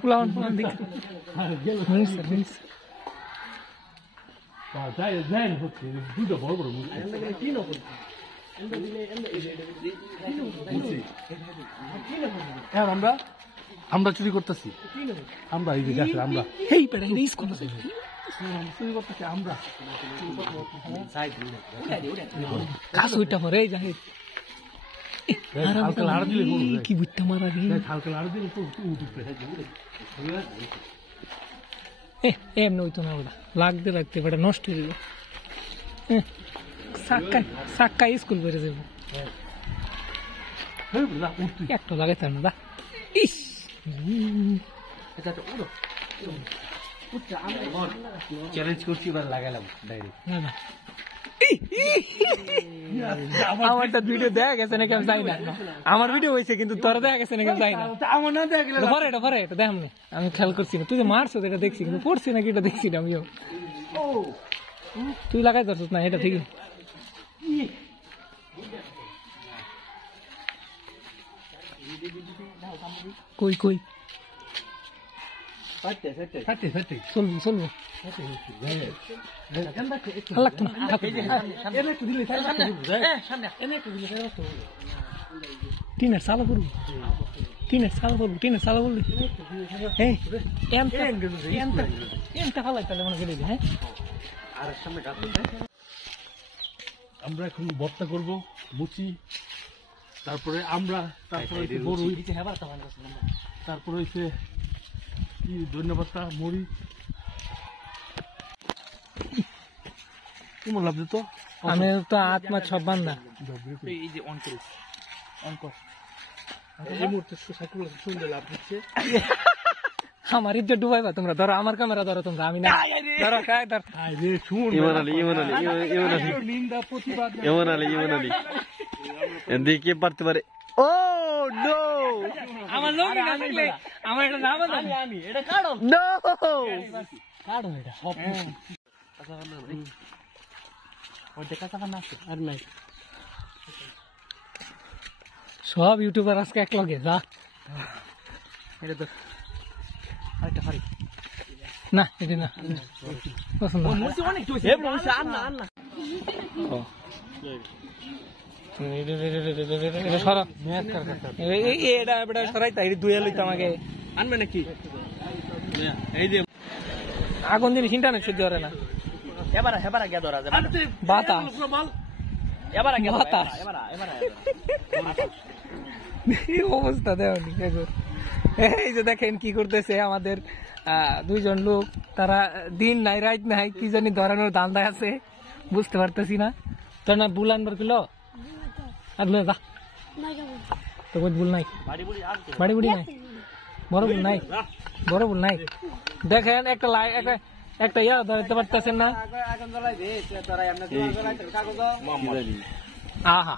পুলান দিক আমরা চুরি করতেছি আমরা এই যে আমরা এই পেড়ে রিস করতেছে চুরি করতেছি আমরা কাজ ওইটা পরে যাই হালকা লাড় দিলে কি বুঝতে মারা রে হালকা লাড় দিলে তো উঠবে এমনি হইতো না ওটা লাগতে লাগতে বেটা নষ্ট হয়ে যাবে সাক্কা স্কুল বেড়ে যাবো একটা লাগাইতাম না ইস চ্যালেঞ্জ করছি এবার লাগালাম ডাইরেক্ট আমারটা ভিডিও দেখা গেছে নাকি আমি যাই না আমার ভিডিও হয়েছে কিন্তু তোরা দেখা গেছে নাকি আমি যাই না আমার না দেখা গেলে ভরে এটা দেখ আমি খেয়াল করছি না তুই যে মারছো এটা দেখছি কিন্তু পড়ছি নাকি এটা দেখছি না আমিও তুই লাগাই ধরছিস না এটা ঠিকই কই কই চলবো লাগতো না টিনের সালা করবো টিনের সালা বলবি ফালাই তাহলে মনে করে হ্যাঁ আমরা এখন ভর্তা করবো মুচি তারপরে আমরা তারপরে বড়ই তারপরে হচ্ছে কি ধন্যবাদটা মুড়ি কেমন লাগছে তো আমি তো আত্মা সব বান্ধা এই যে অন করিস অন কর এই মুহূর্তে সুন্দর লাভ দিচ্ছে আমার ইজ্জত ডুবাইবা তোমরা ধরো আমার ক্যামেরা ধরো তোমরা আমি না ধরো খায় ধর নিন্দা প্রতিবাদ দেখে পারতে পারে ও নো আমার লোক না থাকলে আমার এটা নাম আমি এটা কাড়ো নো কাড়ো এটা আর নাই সব ইউটিউবার আজকে এক লগে যা এটা তো আরেকটা হারি না এটা না পছন্দ আনবে নাকি আগুন জিনিস ইন্টারনেট সহ্য করে না বাতাস অবস্থা দেওনি এই যে দেখেন কি করতেছে আমাদের দুইজন লোক তারা দিন নাই রাত নাই কি জানি ধরানোর ধান্দায় আছে বুঝতে পারতেছি না তোর না বুল আনবার কিলো আর যা তো বুল নাই বাড়ি বুড়ি নাই বড় বুল নাই দেখেন একটা একটা ইয়া ধরতে পারতেছেন না আহা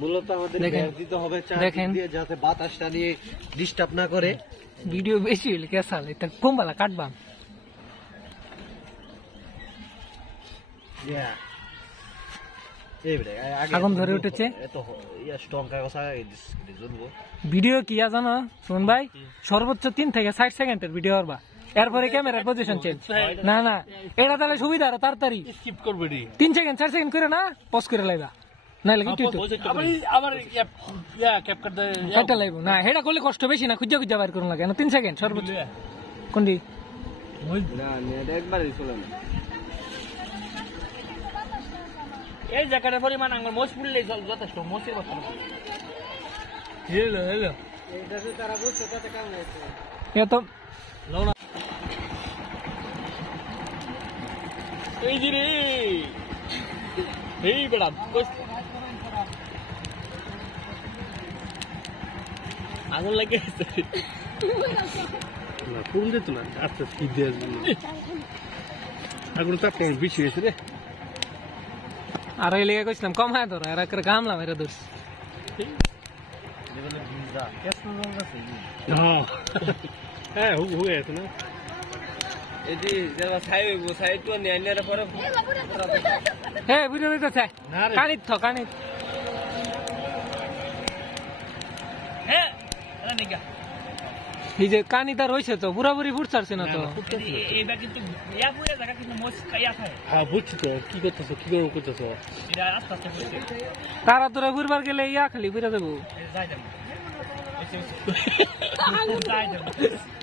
মূলত আমাদের দিতে হবে দেখেন যাতে বাতাসটা নিয়ে ডিস্টার্ব না করে ভিডিও বেশি হইলে কেসাল এটা কমবালা কাটবাম আগুন ধরে উঠেছে ভিডিও কি জানো শোন ভাই সর্বোচ্চ 3 থেকে 60 সেকেন্ডের ভিডিও করবা এরপরে ক্যামেরার পজিশন চেঞ্জ না না এটা তাহলে সুবিধা আরো তাড়াতাড়ি স্কিপ করবে 3 সেকেন্ড 4 সেকেন্ড করে না পজ করে লাইবা না লাগে আবার ক্যাপকাট এটা লাইবো না এটা করলে কষ্ট বেশি না খুঁজে বাইর করুন লাগে না 3 সেকেন্ড সর্বোচ্চ কোনটি না একবারই চলে না এই জায়গাটার পরিমাণ আমার মোষ পুড়লেই যথেষ্ট মোষের কথা হেলো এইটাতে তারা বুঝছে তাতে কাম হয়েছে এত এই যে রে এই বড়া আগুন লাগে কোন দিত না আচ্ছা কি দিয়ে আগুন তো আপনার বেশি হয়েছে রে আর এই লেগে কইছিলাম কম হয় ধরো এরা করে গামলাম এরা ধরছি হ্যাঁ হয়ে গেছে না এদি যারা সাইব সাইড তো নিয়ে পরে হ্যাঁ ভিডিও দিতেছে কানিত হ্যাঁ এটা নিগা এই যে কানিটা রয়েছে তো পুরাপুরি ফুট ছাড়ছে না তো এইটা কিন্তু ইয়া পুরো জায়গা কিন্তু মোস খাইয়া খায় হ্যাঁ বুঝছি তো কি করতেছো কি করতেছো এটা আস্তে আস্তে হচ্ছে তারা তোরা ঘুরবার গেলে ইয়া খালি ঘুরে দেবো যাই যাবো যাই যাবো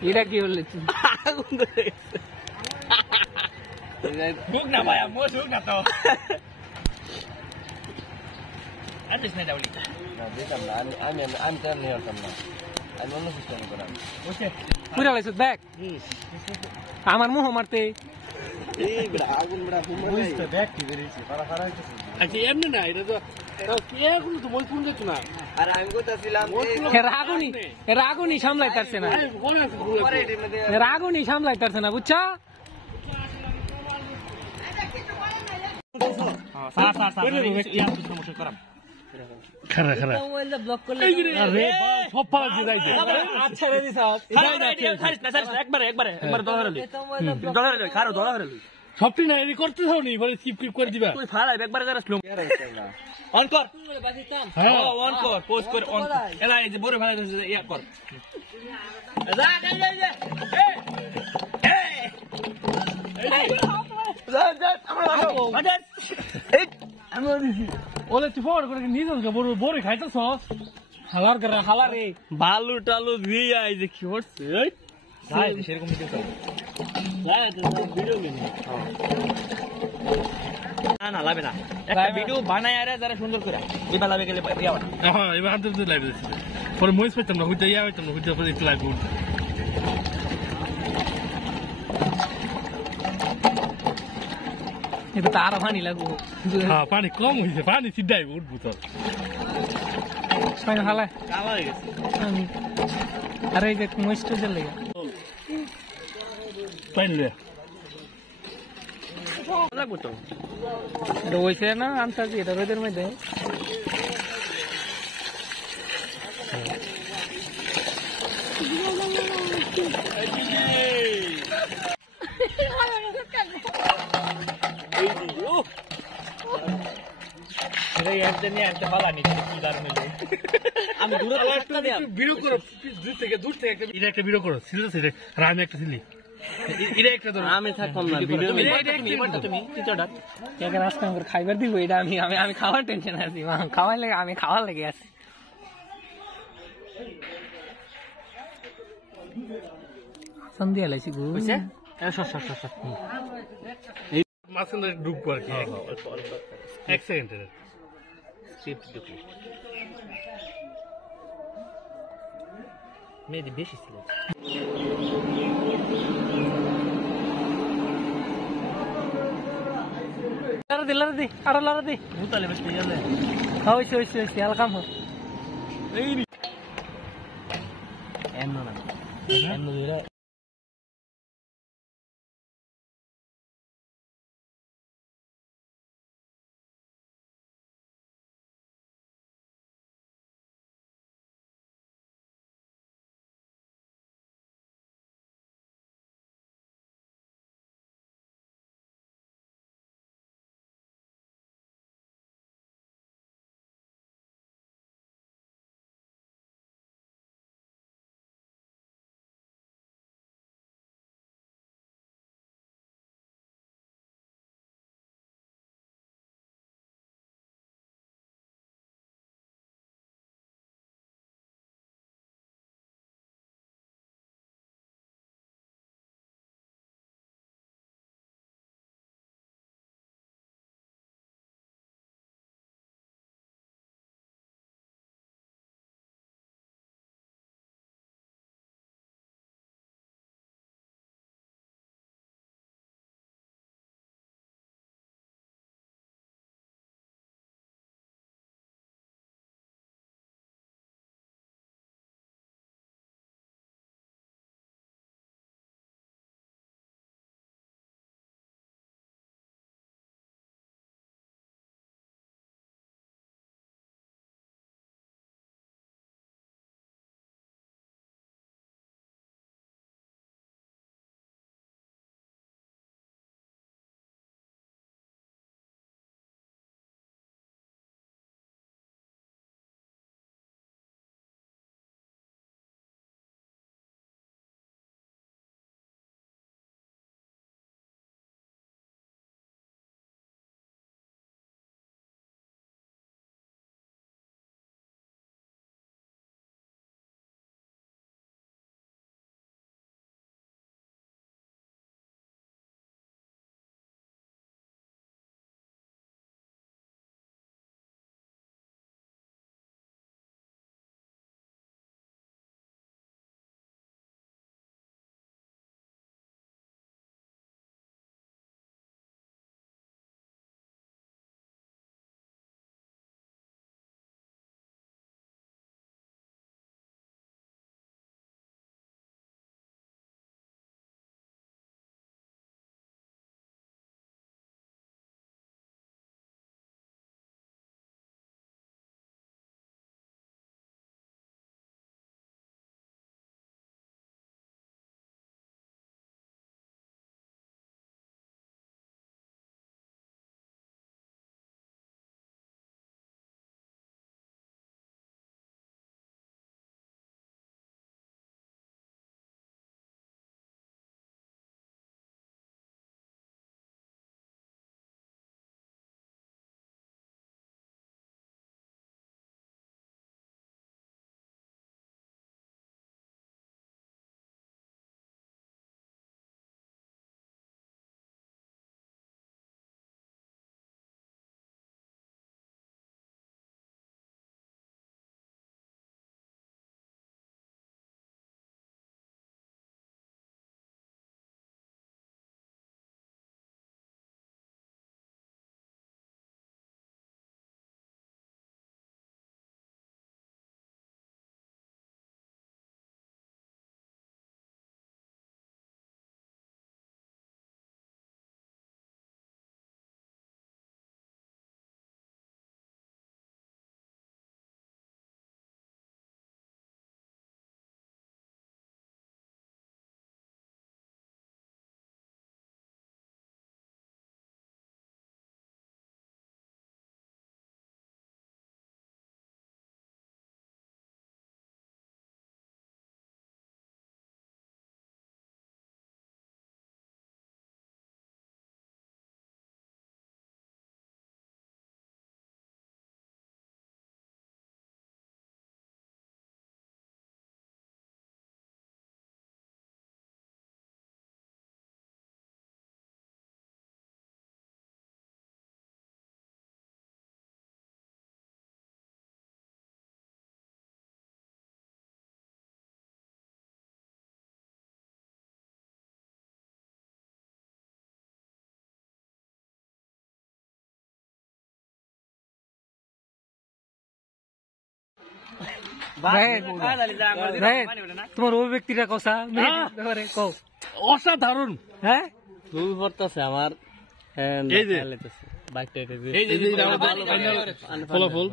এটা কি বললি মুখ না ভাইয়া মোস মুখ না তো আছিস না যাবলি দিতাম না আমি তো নিয়ে আসতাম না আমি অন্য সিস্টেম করাম ওকে ঘুরে লাইছ দেখ আমার মুহ মারতে এই বড় আগুন বড় বুঝতে দেখ কি বেরিয়েছে পারা খারাপ হইছে আচ্ছা এমনি না এটা তো এরকম তো মই ফোন দিত না আর আমি কইতাছিলাম রাগুনি সামলাইতারছে না রাগুনি সামলাইতারছে না বুঝছা স্যার ইয়া সমস্যা করাম খারা খারা আরে সব পালা দিয়ে যাইছে আচ্ছা রে দিছাস একবারে ডলার খারো ডলার সবটি না এডি করতে থাও নি বলে স্কিপ করে দিবা তুই ফালাই একবারে যারা স্লো অন কর হ্যাঁ অন কর পোস্ট করে অন এলা এই যে বড় ফালাই ইয়া কর যা ওলে তুই ফোন করে নিজে বড় বড় খাইতেছ হালার করে হালা রে বালু টালু দিয়ে আই যে কি হচ্ছে যাই সেরকম কিছু না না লাগবে না একটা ভিডিও বানায় আরে যারা সুন্দর করে এবার লাগবে গেলে হ্যাঁ এবার আনতে তো লাইভ দিছি পরে মই পেতাম না হইতে ইয়া হইতাম না হইতে পরে একটু লাইভ উঠ এটা তো আরো পানি লাগবো হ্যাঁ পানি কম হইছে পানি সিধাই উঠবো তো হালা কালা হয়ে গেছে আরে এই যে মস্ত জল লেগে পাইলে লাগবো তো এটা হইছে না আনসাজি এটা রোদের মধ্যে আমি দূরে ভিডিও করো দূর থেকে এটা একটা ভিডিও করো সিরিয়াস এটা আর আমি একটা সিলি এটা একটা ধরো আমি থাকতাম না ভিডিও কেকে রাস্তা করে খাইবার দিব এটা আমি আমি আমি খাওয়ার টেনশন আছি খাওয়ার লেগে আমি খাওয়ার লেগে আছি সন্ধ্যা লাইছি গো মাঝখানে ঢুকবো আর কি এক সেকেন্ডের মেয়েদের বেশি ছিল লারা দি আরো লারা দি ভূতালে বেশ পেয়ে গেলে হইছে হইছে হইছে হালকা এমন না এমন তোমার অভিব্যক্তিটা কথা কও অসাধারণ। হ্যাঁ ফুল পড়তেছে আমার এই যে বাইকটা এই যে ফাইনাল ফলাফল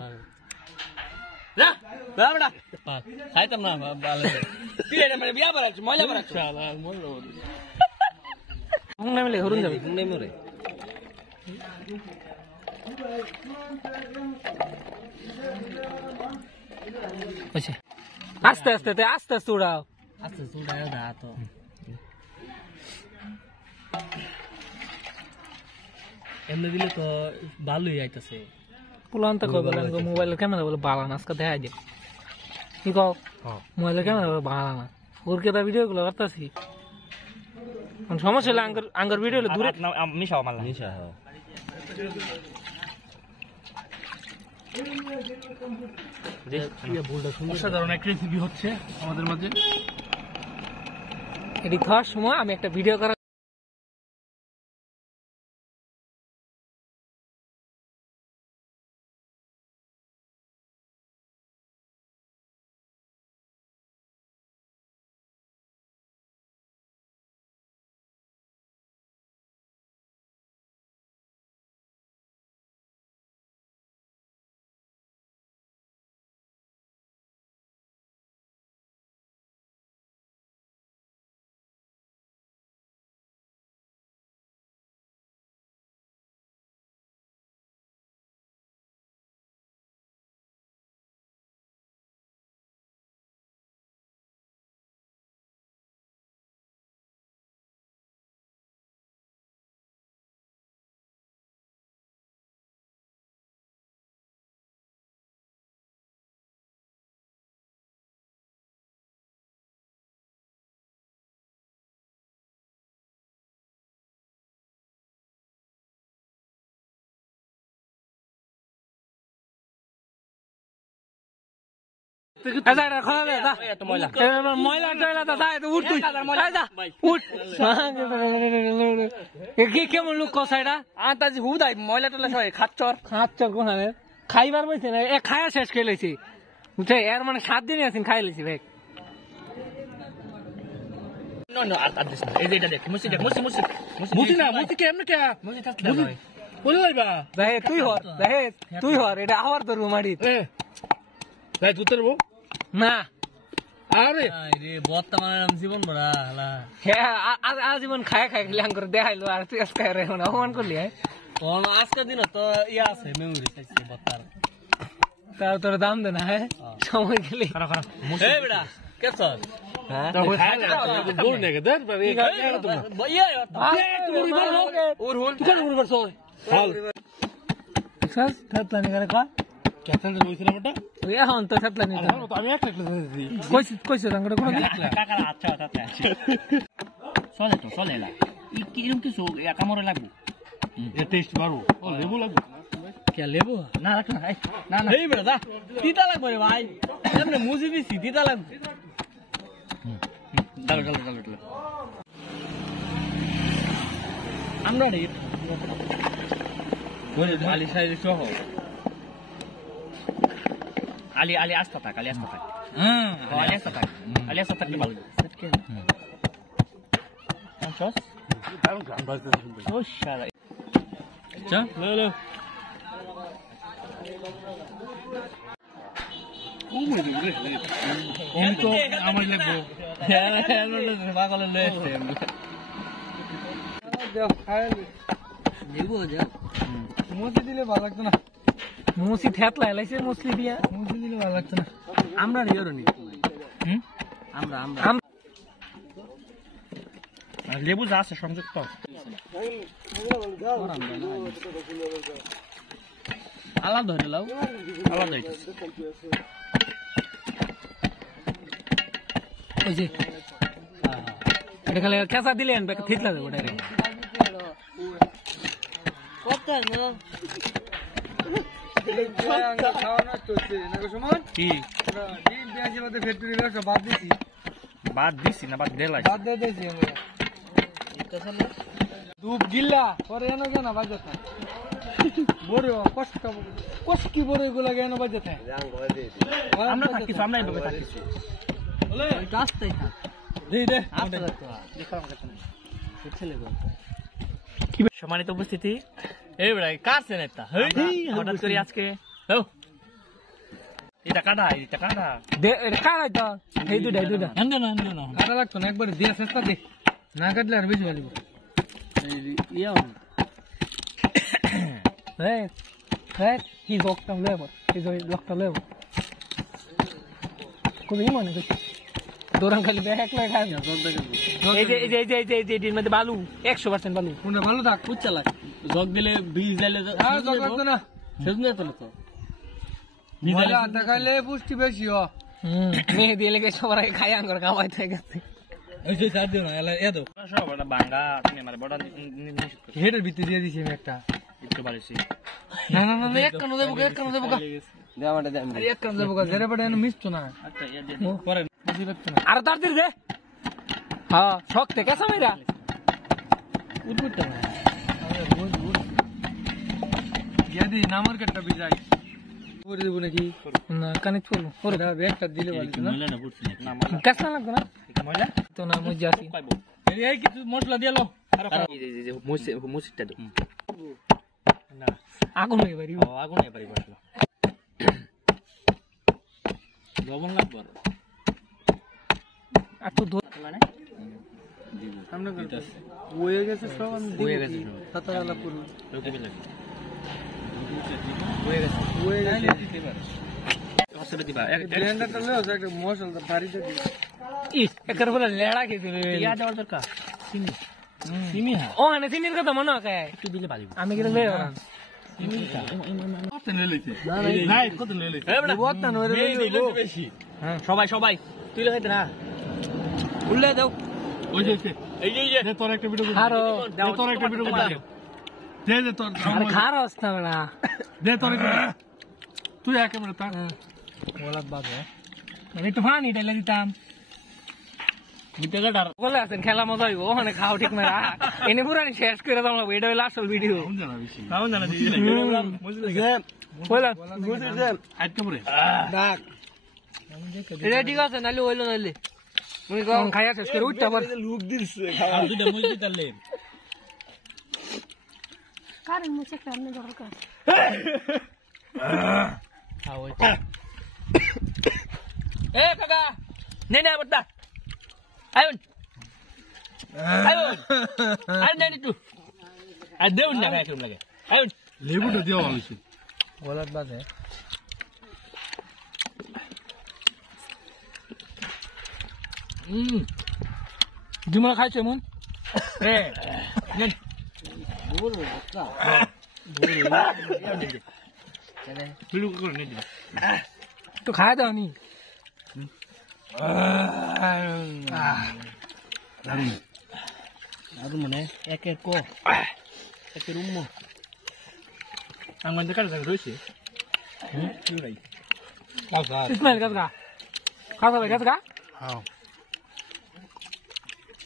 খাইতাম না ভালো মিলে হরুন যাবে মরে আস্তে আস্তে আস্তে আস্তে উড়াও আচ্ছা চুলটাও দা তো এমনি দিলে তো ভালোই আইতাছে পুলান তো কই বলেন মোবাইলের ক্যামেরা বলে বালা না আজকে দেখা যায় কি কও মোবাইলের ক্যামেরা বলে বালা না ওর কে ভিডিও গুলো করতেছি সমস্যা হলে আঙ্গর ভিডিও হলে দূরে মিশাও মারলাম মিশা অসাধারণ একটা রেসিপি হচ্ছে আমাদের মাঝে। এটি খাওয়ার সময় আমি একটা ভিডিও করা কেমন লোক কষাইটা আন্তাজি হুদাই ময়লা টলা সবাই খাচ্চর কোথানে খাইবার বলছে না এ খায়া শেষ খেয়ে লেছি বুঝছে এর মানে 7 দিনই আছেন খাই লেছি ভাই তুই হর এটা আবার ধরবো মারি না আরে বর্তমানে জীবন ভরা হ্যাঁ আজীবন খায় খেলে করে দেখাইলো আর তুই আজকে অপমান করলি হ্যাঁ আজকের দিন তো ইয়া আছে মেমোরি চাইছে বর্তার তার তোর দাম দে না হ্যাঁ সময় গেলি বেড়া কেসর এখন তো থাকলাম আমি একটা কইছে তাঙ্গটা কোনো চলে না কিরকম কিছু কামড়ে লাগবে টেস্ট বাড়বো লেবু লাগবে কে লেবু না রাখ না না না এই বেটা তিতা লাগবে রে ভাই এমনি মুজি দিছি তিতা লাগবে চলো চলো চলো চলো আমরা রে বলে আলি সাইজ সহ আলি আলি আস্তা থাক আলি আস্তা থাক আলি আস্তা থাক আলি আস্তা থাকলে ভালো সেটকে চস দারুণ গান বাজতেছে ও শালা চা লো লো তো আমার লাগবো পাগল মুসি দিলে ভালো লাগতো না মুসি থেতলা লাইছে মুসলি দিয়া মুসি দিলে ভালো লাগতো না আমরা রিওর নি আমরা আমরা লেবু যা আছে সংযুক্ত আলাদা ধরে লাও আলাদা ওই যে এটা খালি কেঁচা দিলে আনবে থেতলা দেবো ডাইরেক্ট কত না কি বাদ দিছি না বাদ দেলাই ধূপ গিল্লা পরে এনে জানা বাজার বড় কষ্ট কি বড় এগুলা কেন বাজে থাকে আমরা থাকিস আমরা এইভাবে থাকিস রাস্তায় থাক সম্মানিত উপস্থিতি এই বেড়া কার সেনেটা হঠাৎ করে আজকে এটা কাটা কারাই তো এই দুটা না কাটা লাগতো না একবার দিয়ে চেষ্টা দে না কাটলে আর বেশি ভালো কি রক্তটা লেবো এই রক্তটা লেবো খুবই মনে করছি দৌড়ান খালি ব্যাগ এক লাগে এই মধ্যে বালু 100% বালু কোনটা ভালো থাক উচ্চা লাগ জগ দিলে বীজ দিলে জগ লাগতো না সেজন্য তো মজা দেখাইলে পুষ্টি বেশি হ মেয়ে দিয়ে লেগে সবার আগে খাই আঙ্গুর কামাইতে হয়ে গেছে হেডের ভিতরে দিয়ে দিছি আমি একটা না এক কানো দেবো এক কানো দেবো জেরে পড়ে মিশতো না আর তার দিল দে হ্যাঁ শখ থেকে সামাইরা যদি নামর কাটটা বিজাই করে দেবো নাকি না কানেক্ট করবো ওরে ব্যাগটা দিলে ভালো না কাঁচা লাগবে না তো না মজা আছে এই কিছু মশলা দিয়ে লো মুসিটা দো না আগুন হয়ে পারি আগুন হয়ে পারি মশলা লবণ লাগবে আর তো মানে আমরা হয়ে গেছে সব আমি হয়ে গেছে সাতালা পুরো লোকে লাগে হয়ে গেছে দিতে পারে আসলে দিবা ব্লেন্ডারটা লও একটা মশলা বাড়িতে দি ইস একার বলে লেড়া কে দিলে ইয়া দেওয়ার দরকার চিনি চিনি হ্যাঁ ও আনে চিনির কথা মনে হয় একটু দিলে ভালো আমি কি লই ওরা সবাই তুই লাগাইতে না উল্লে দাও ওই যে এই যে দে তোর একটা ভিডিও খারো দে তোর একটা ভিডিও দে তোর আর খারো আসতে না দে তোর তুই একেবারে তা ওলা বাজে আমি একটু পানি ঢেলে দিতাম মিটার বলে আছেন খেলা মজা হইব ওখানে খাও ঠিক না এনে পুরানি শেষ করে দাম এটা হইলো আসল ভিডিও জানা বেশি কারণ জানা দিই বললাম একেবারে ডাক এটা ঠিক আছে নালে হইলো নালে মুই কম খাইয়া শেষ করে উঠতে পার লুক দিছে আর দুইটা মজলি তালে কারণ মুছে সামনে দরকার খাও এ কাকা নে নে বড়দা আয়ুন আর নে তুই আর দেউন না খাই লাগে আয়ুন লেবুটা দেওয়া ভালো ছিল গলার বাজে জুমা খাইছে মন এ নেন ভিডিও করে নে দিবা তো খায় দাও নি আর মনে একের কো একের উম্মু আমাদের কাছে রয়েছে কি ভাই ইসমাইল গাছগা খাওয়া ভাই গাছগা হ্যাঁ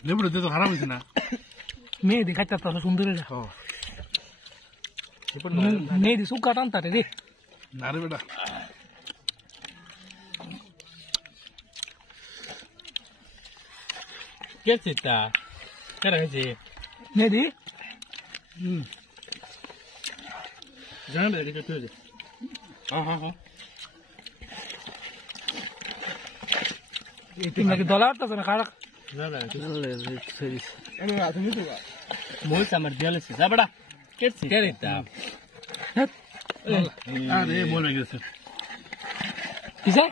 লেবুটা দে তো খারাপ হয়েছে না মেয়ে দেখাচ্ছে তো সুন্দর মেয়ে দি সুকা টানতা রে না রে বেটা কে চিতা কেন হয়েছে মেয়ে দি জানা দে এটা তুই হ্যাঁ তুমি নাকি ডলার তো না খারাপ না মই আমার দিয়ালেছে যা বড়া কে চিতা আরে মনে গেছে কিসে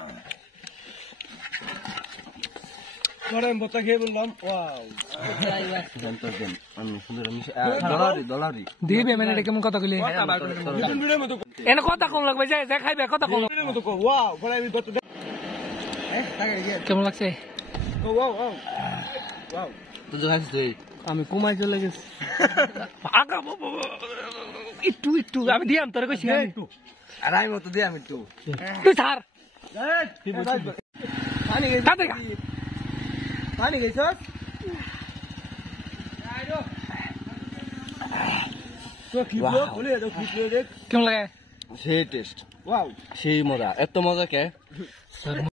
পরে আমি বতা খেয়ে বললাম ওয়াও দিবে মানে এটা কেমন কথা কইলি ভিডিওর মতো এনে কথা কোন লাগবে যাই যা খাইবে কথা কোন ভিডিওর মতো কো ওয়াও পরে আমি বতা কেমন লাগছে ওয়াও ওয়াও ওয়াও আমি কুমাই চলে গেছি আগা একটু আমি দিয়াম তোর কইছি একটু আর আমি মতো দে আমি একটু তুই ছাড় পানি গেছে তাতে গা পানি গেছে কেমন লাগে সেই টেস্ট সেই মজা এত মজা কে